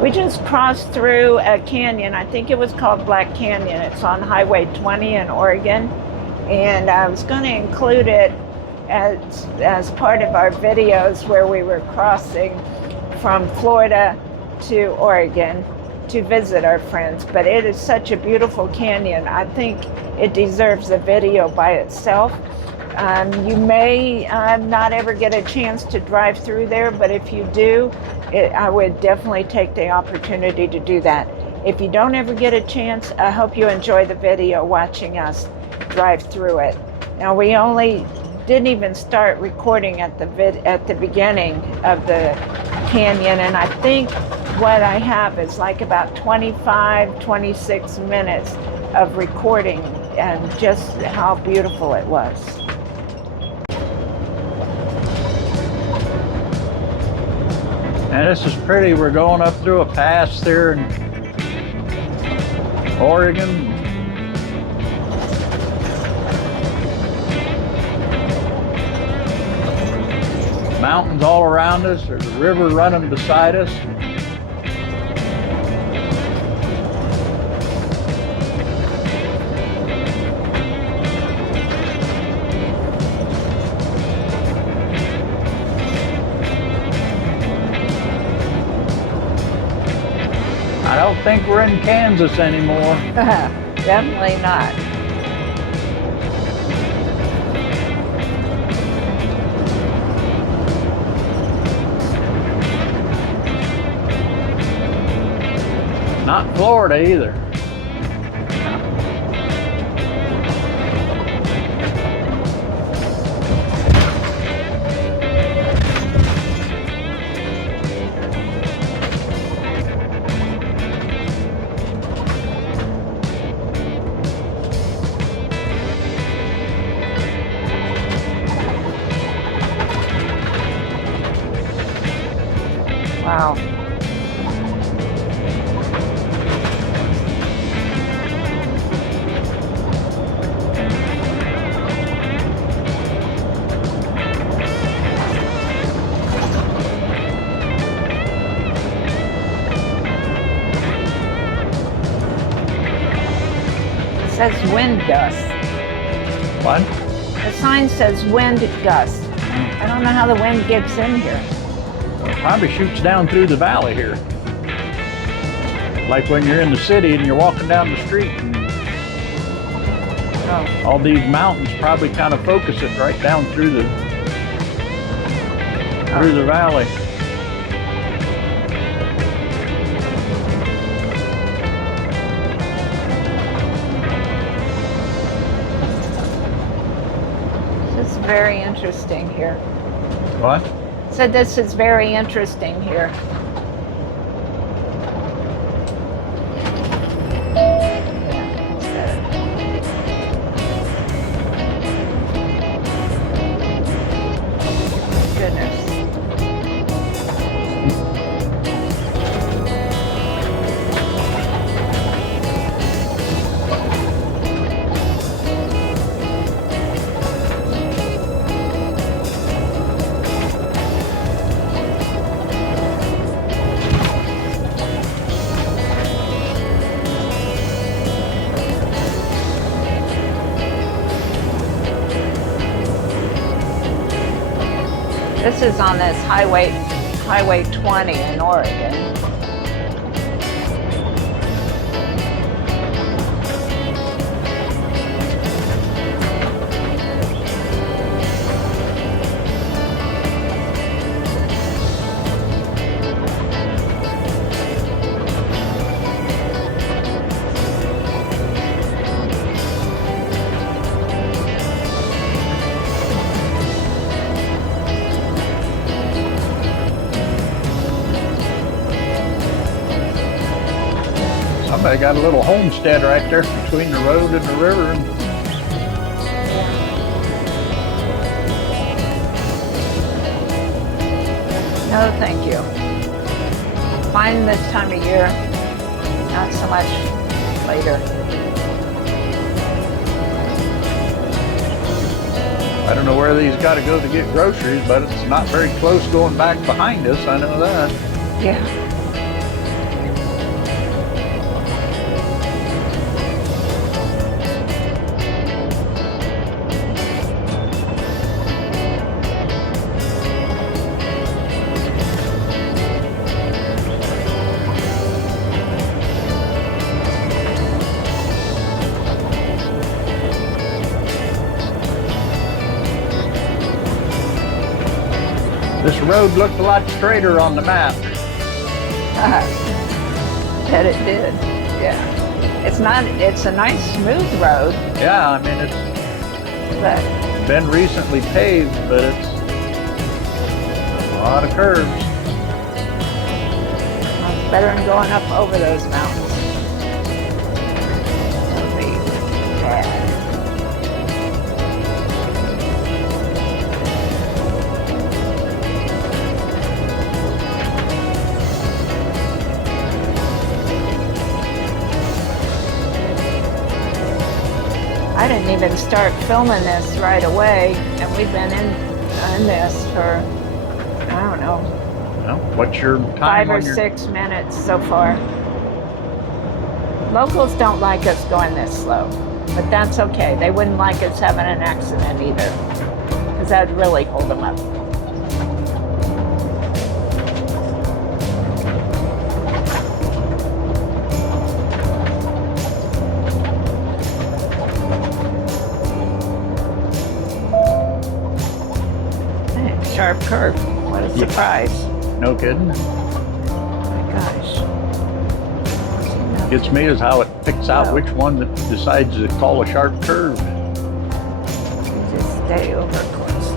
We just crossed through a canyon. I think it was called Black Canyon. It's on Highway 20 in Oregon. And I was going to include it as part of our videos where we were crossing from Florida to Oregon to visit our friends. But it is such a beautiful canyon. I think it deserves a video by itself. You may not ever get a chance to drive through there, but if you do, I would definitely take the opportunity to do that. If you don't ever get a chance, I hope you enjoy the video watching us drive through it. Now, we only didn't even start recording at the beginning of the canyon, and I think what I have is like about 26 minutes of recording and just how beautiful it was. And this is pretty. We're going up through a pass there in Oregon. Mountains all around us. There's a river running beside us. I don't think we're in Kansas anymore. Definitely not. Not Florida either. Wow. It says wind gust. What? The sign says wind gust. I don't know how the wind gets in here. It probably shoots down through the valley here. Like when you're in the city and you're walking down the street and all these mountains probably kind of focus it right down through the valley. This is very interesting here. What? So this is very interesting here. Goodness. This is on this Highway 20 in Oregon. Somebody got a little homestead right there between the road and the river. No, thank you. Fine this time of year, not so much later. I don't know where these got to go to get groceries, but it's not very close going back behind us. I know that. Yeah. road looked a lot straighter on the map. Bet it did. Yeah. It's a nice smooth road, Yeah, I mean, it's but been recently paved, but it's a lot of curves. it's better than going up over those mountains. That would be bad. I didn't even start filming this right away, and we've been in this for, I don't know, Well, what's your time 5 or on your... 6 minutes so far. Locals don't like us going this slow, but that's okay. They wouldn't like us having an accident either, because that'd really hold them up. Hey, sharp curve. What a Yeah. surprise. No kidding. Oh my gosh. Gets me is how it picks out Oh. which one that decides to call a sharp curve. You just stay over course.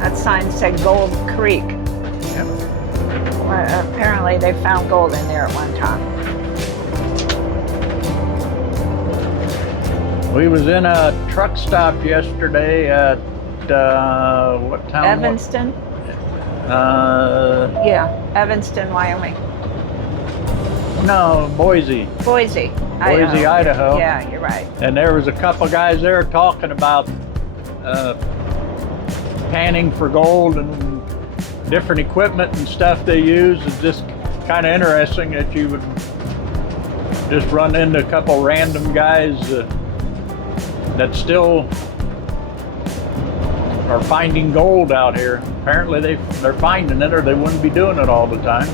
That sign said Gold Creek. Yep. Well, apparently they found gold in there at one time. We was in a truck stop yesterday at, what town? Evanston? Yeah, Evanston, Wyoming. No, Boise. Boise, Boise, Idaho. Yeah, you're right. And there was a couple guys there talking about panning for gold and different equipment and stuff they use. It's just kind of interesting that you would just run into a couple random guys that still are finding gold out here. Apparently they're finding it, or they wouldn't be doing it all the time.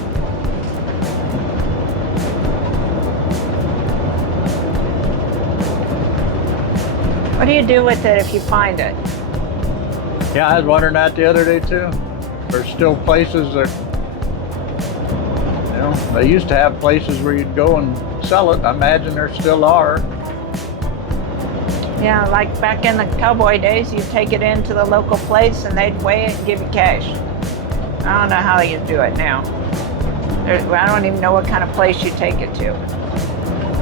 What do you do with it if you find it? Yeah, I was wondering that the other day too. There's still places that, you know, they used to have places where you'd go and sell it. I imagine there still are. Yeah, like back in the cowboy days, you'd take it into the local place and they'd weigh it and give you cash. I don't know how you do it now. I don't even know what kind of place you take it to.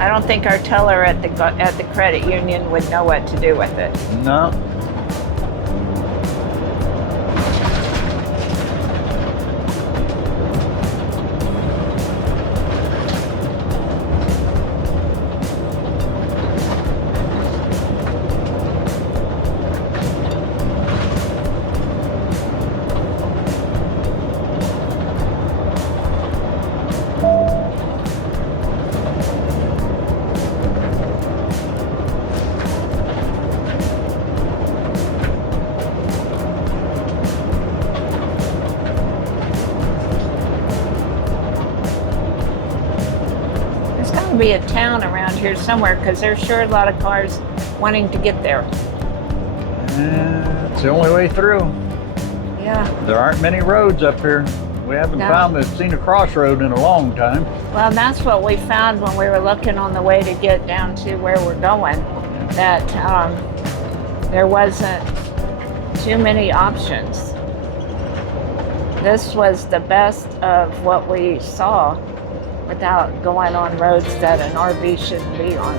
I don't think our teller at the credit union would know what to do with it. No. Be a town around here somewhere because there's sure a lot of cars wanting to get there. It's the only way through. Yeah. There aren't many roads up here. We haven't No. seen a crossroad in a long time. Well, that's what we found when we were looking on the way to get down to where we're going, that there wasn't too many options. This was the best of what we saw without going on roads that an RV shouldn't be on.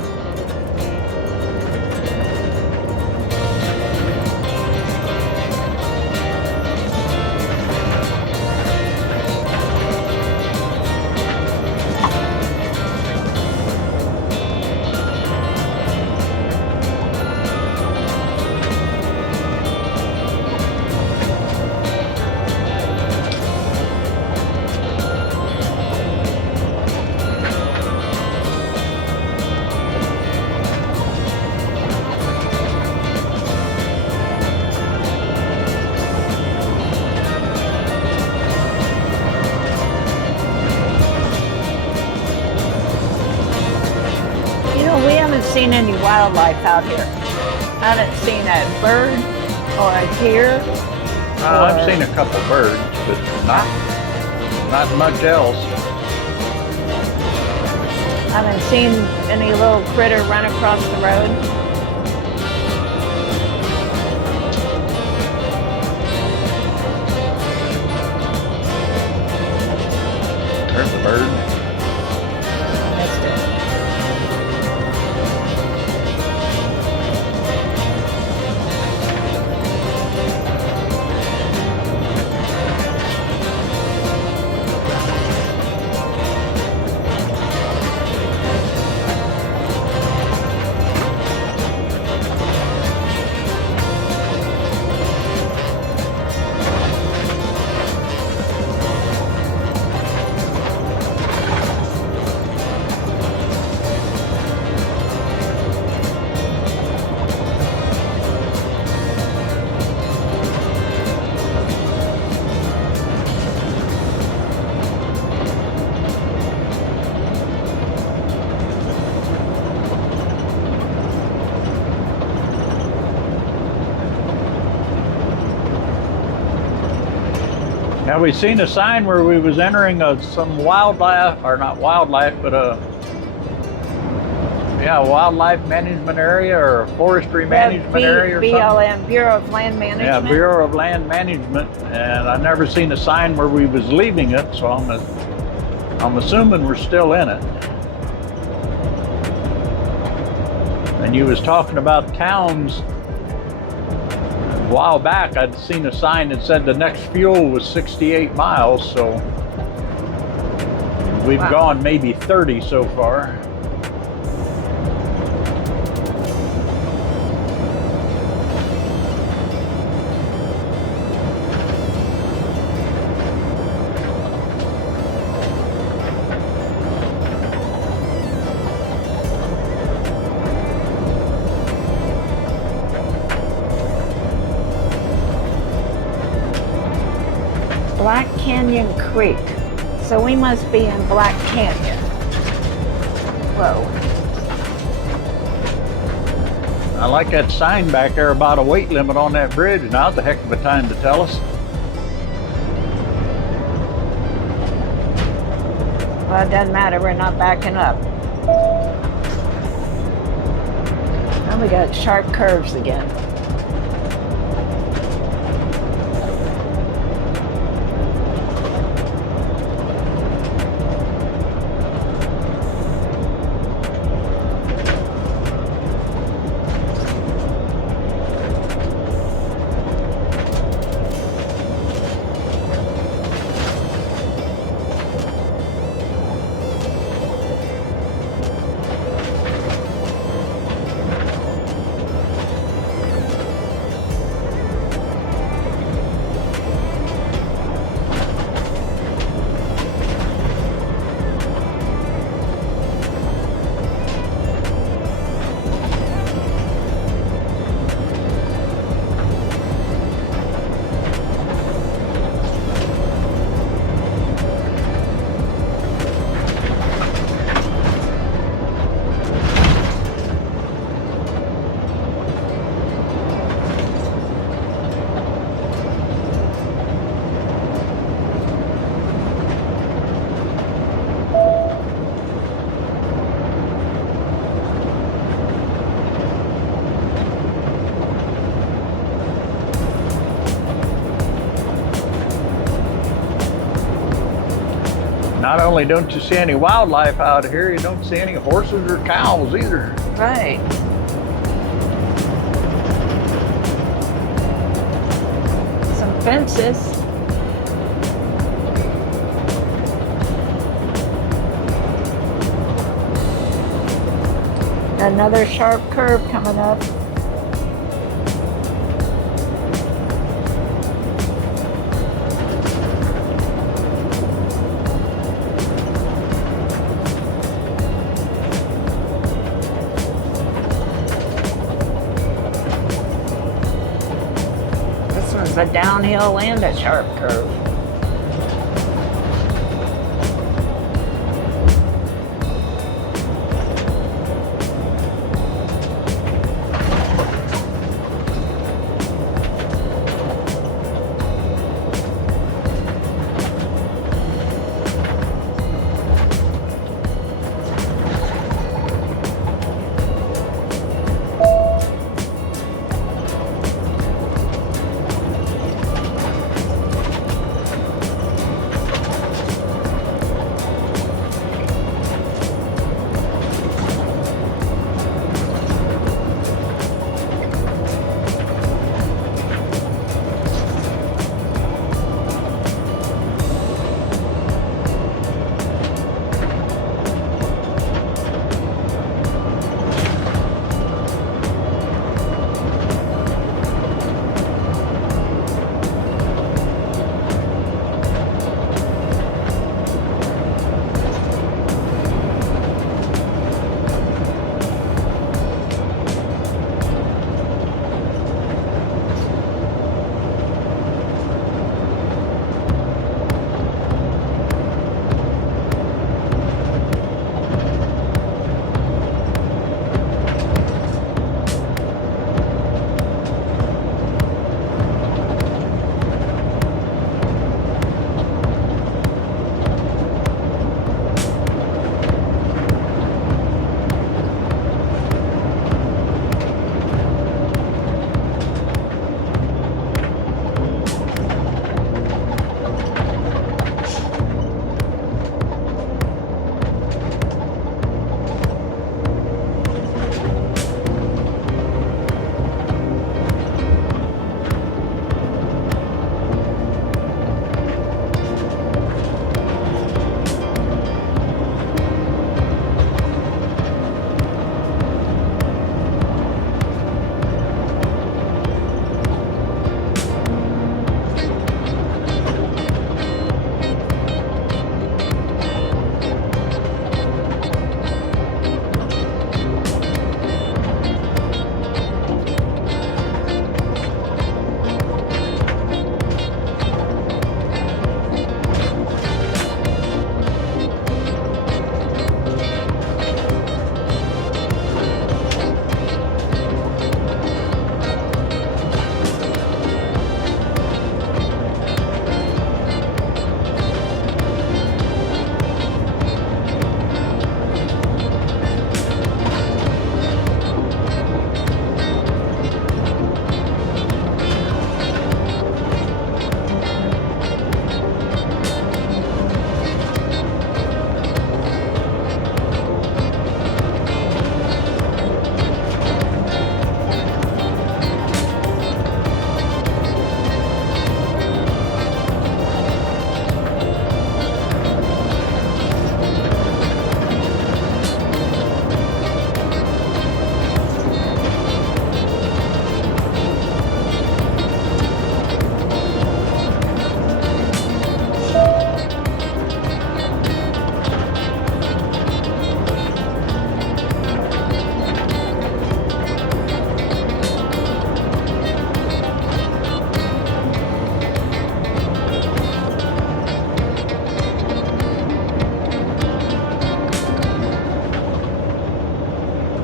We haven't seen any wildlife out here. I haven't seen a bird or a deer. I've seen a couple birds, but not much else. I haven't seen any little critter run across the road. There's a bird. Missed it. Now we seen a sign where we was entering some wildlife, or not wildlife, but wildlife management area or forestry management area or something. BLM, Bureau of Land Yeah, Management. Bureau of Land Management, and I never seen a sign where we was leaving it, so I'm assuming we're still in it. And you was talking about towns. A while back, I'd seen a sign that said the next fuel was 68 miles, so we've Wow. gone maybe 30 so far. Black Canyon Creek. So we must be in Black Canyon. Whoa. I like that sign back there about a weight limit on that bridge. Now's a heck of a time to tell us. Well, it doesn't matter. We're not backing up. Now we got sharp curves again. not only don't you see any wildlife out here, you don't see any horses or cows either. Right. Some fences. Another sharp curve coming up. This one's a downhill and a sharp curve.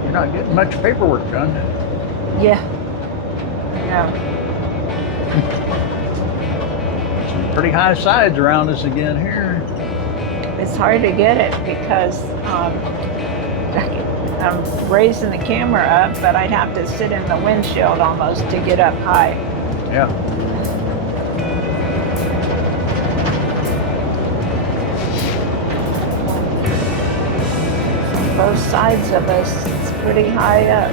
You're not getting much paperwork done. Yeah. No. Pretty high sides around us again here. It's hard to get it because I'm raising the camera up, but I'd have to sit in the windshield almost to get up high. Yeah. both sides of us. It's pretty high up.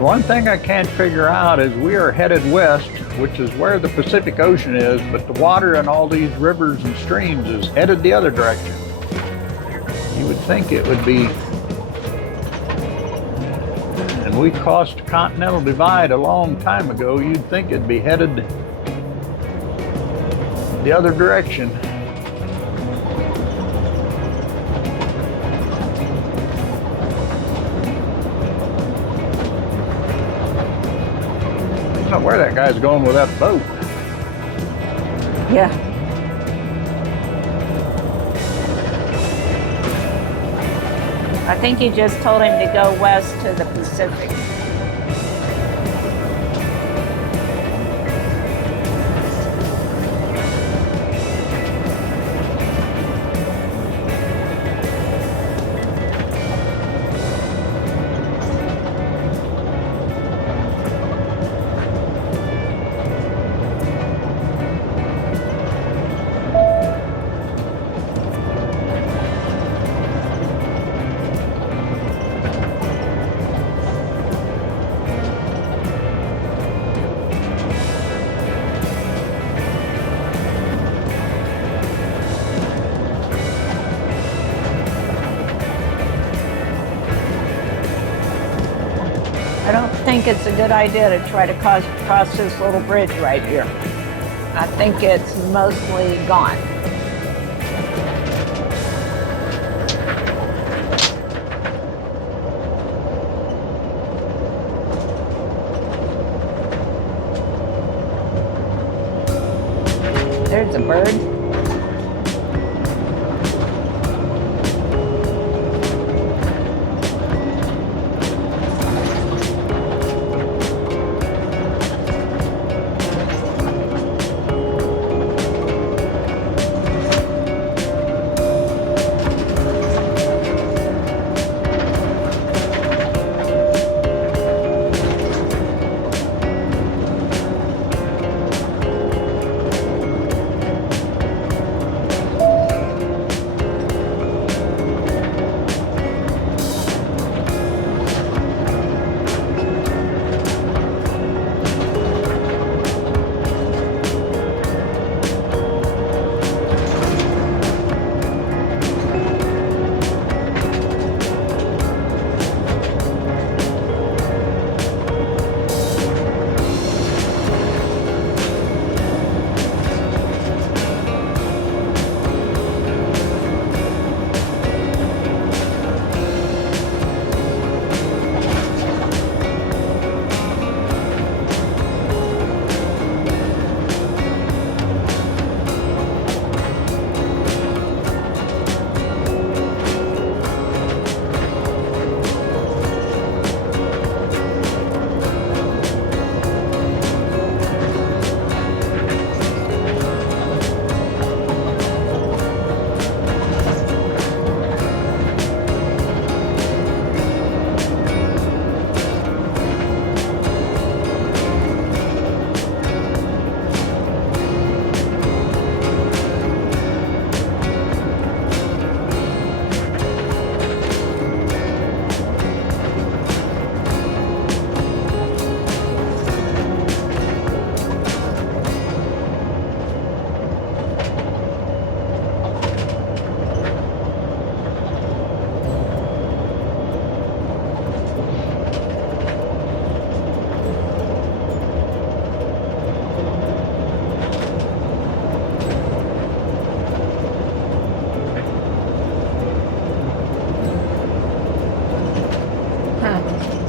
One thing I can't figure out is we are headed west, which is where the Pacific Ocean is, but the water in all these rivers and streams is headed the other direction. You would think it would be, and we crossed the Continental Divide a long time ago, you'd think it'd be headed the other direction. I don't know where that guy's going with that boat. Yeah. I think he just told him to go west to the Pacific. I don't think it's a good idea to try to cross this little bridge right here. I think it's mostly gone. There's a bird.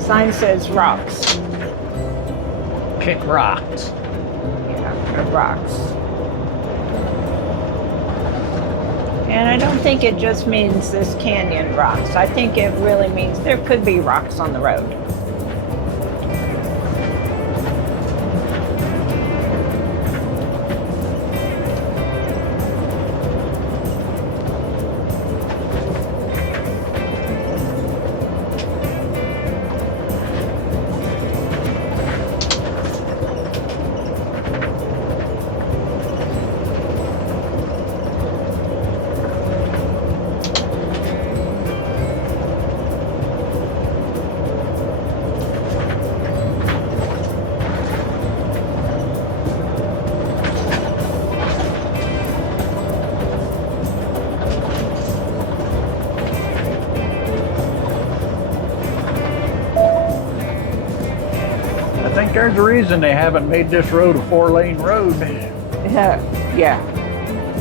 Sign says rocks. Kick rocks. Yeah, rocks. don't think it just means this canyon rocks. I think it really means there could be rocks on the road. I think there's a reason they haven't made this road a 4-lane road Yeah.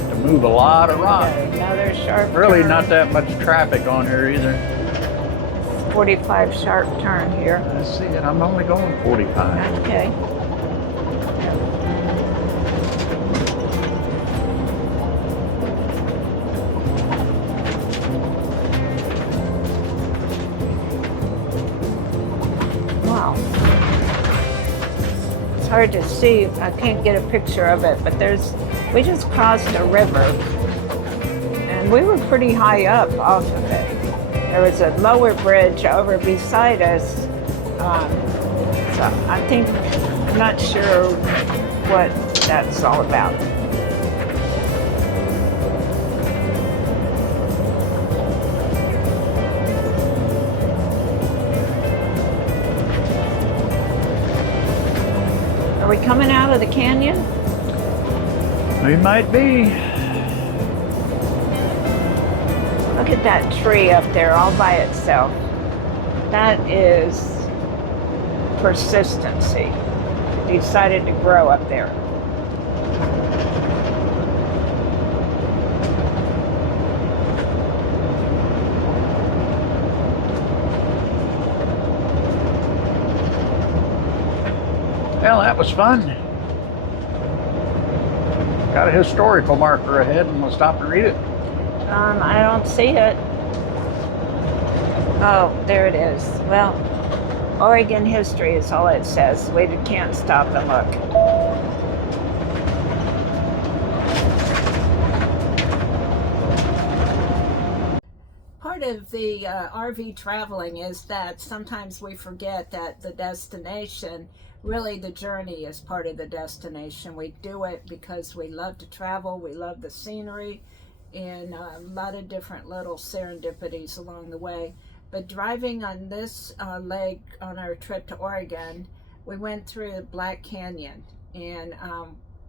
to move a lot of rock. Another sharp Really turn. not that much traffic on here either. 45 sharp turn here. Let's see it. I'm only going 45. Okay. Wow. It's hard to see. I can't get a picture of it, but we just crossed a river and we were pretty high up off of it. There was a lower bridge over beside us. So I'm not sure what that's all about. Are we coming out of the canyon? We might be. Look at that tree up there all by itself. That is persistency. It decided to grow up there. Well, that was fun. Got a historical marker ahead and we'll stop and read it. I don't see it. Oh, there it is. Well, Oregon history is all it says. We can't stop and look. Part of the RV traveling is that sometimes we forget that the destination, really the journey is part of the destination. We do it because we love to travel, we love the scenery, and a lot of different little serendipities along the way. But driving on this leg on our trip to Oregon, we went through the Black Canyon, and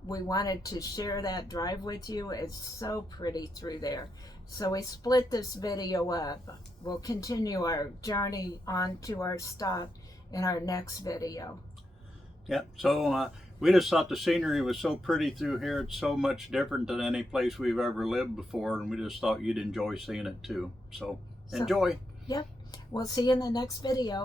we wanted to share that drive with you. It's so pretty through there. So we split this video up. We'll continue our journey on to our stop in our next video. Yep. So we just thought the scenery was so pretty through here. It's so much different than any place we've ever lived before, and we just thought you'd enjoy seeing it too. So enjoy. Yep. We'll see you in the next video.